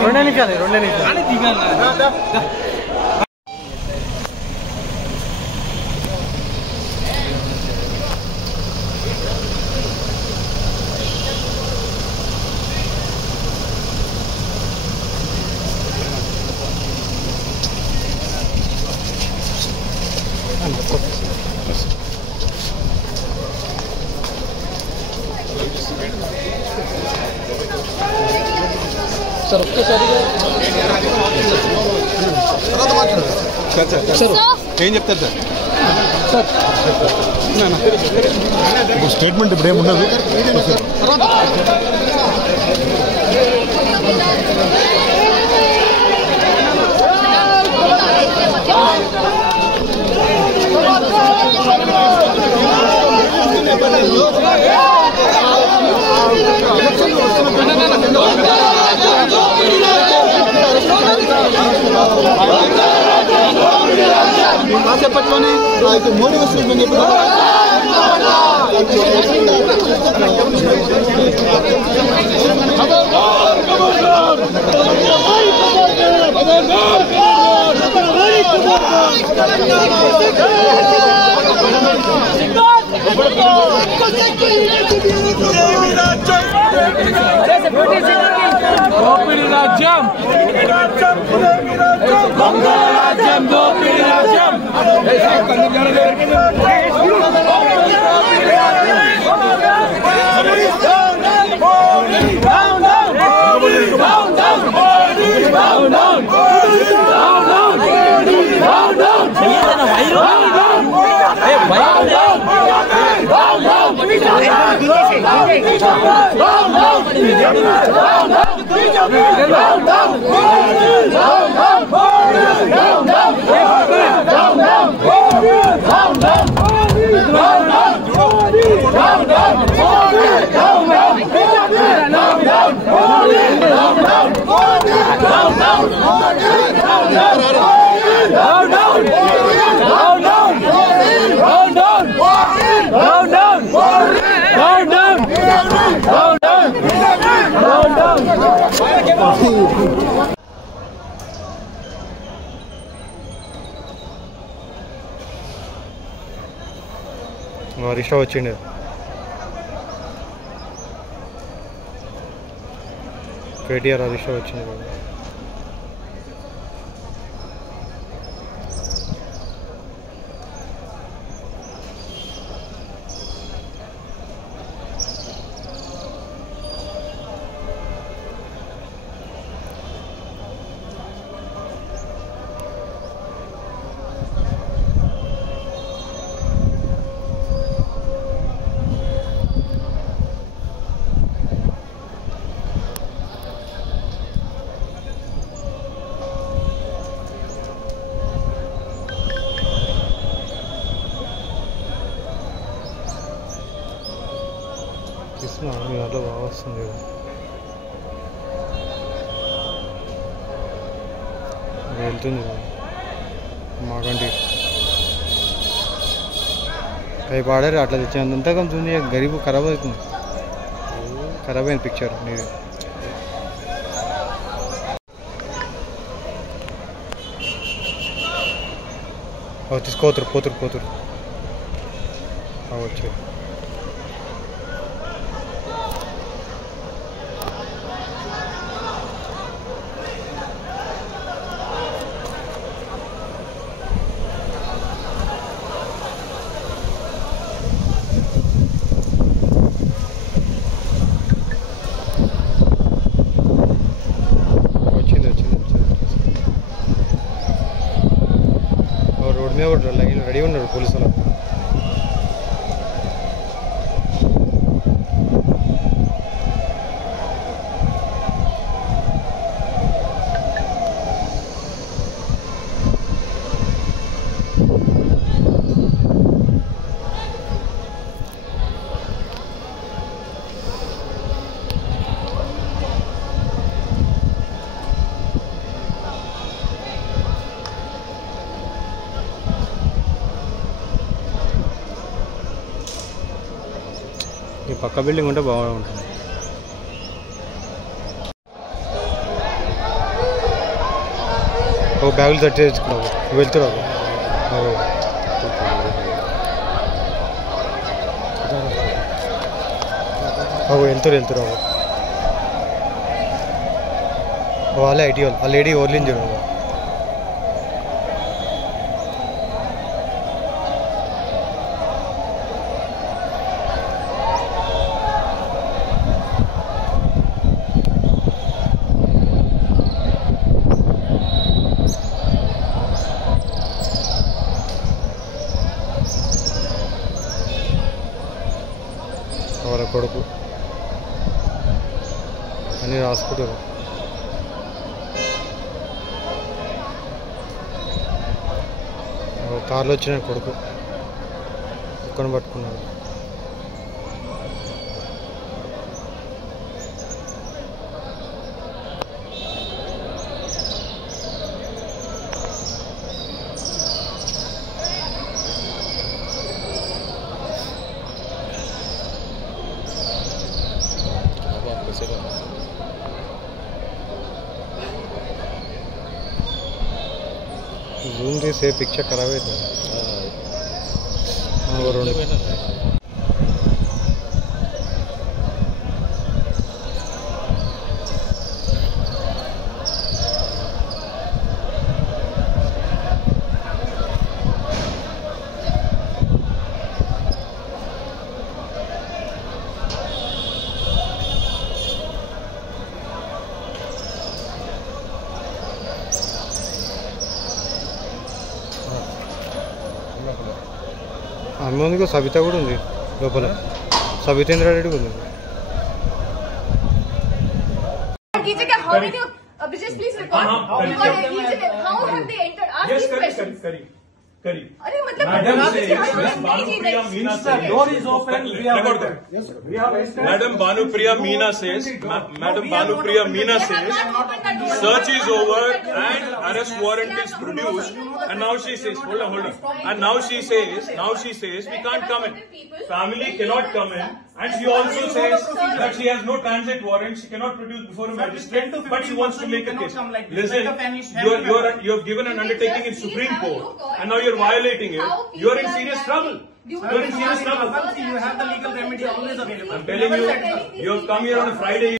రెండే నిమిషాలు సార్ ఒక్కసారిగా సార్ ఏం చెప్తారు సార్ స్టేట్మెంట్ ఇప్పుడు ఏమున్నది కాసేపట్లోనే మోడీ వస్తుంది దోపిడీ రాజ్యం దొంగల రాజ్యం దోపిడీ రాజ్యం రిక్షా వచ్చిండు కేటీఆర్ రిక్షా వచ్చింది మీ దాంట్లో బాగా వస్తుంది వెళ్తుంది మాకంటే అవి పాడారు అట్లా తెచ్చినంత కంతుంది గరీబ్ ఖరాబ్ అవుతుంది ఖరాబ్ అయింది పిక్చర్ నీది తీసుకోతురు పోతురు వచ్చారు రోడ్ మీద లైన్ రెడీ ఉన్నారు పోలీసు వాళ్ళు పక్క బిల్డింగ్ ఉంటే బాగుంటుంది. ఓ బ్యాగులు తట్టి తెచ్చుకున్నావు వెళ్తున్నావు. వెళ్తురావు వాళ్ళే ఐటీ వాళ్ళు. ఆ లేడీ ఓర్లింది చూడు. వాళ్ళ కొడుకు అని రాసుకుంటారు. కార్లో వచ్చిన కొడుకు కుక్కను పట్టుకున్నాడు. జూమ్ తీసే పిక్చర్ ఖరాబ్ అవుతుంది. ఆమె ఉంది, సబిత కూడా ఉంది లోపల. సబితేంద్ర రెడ్డి ఉంది. Madam Bhanupriya Meena says, search is over and arrest warrant is produced, and now she says, hold on, and now she says we can't come in. Family cannot come in, and she also says that she has no transit warrant, she cannot produce before a magistrate, but she wants to make a case. Listen, you have given an undertaking in Supreme Court, and now you're violating it. You're in serious trouble. You're in serious trouble. You have the legal remedy always available. I'm telling you, you have come here on a Friday.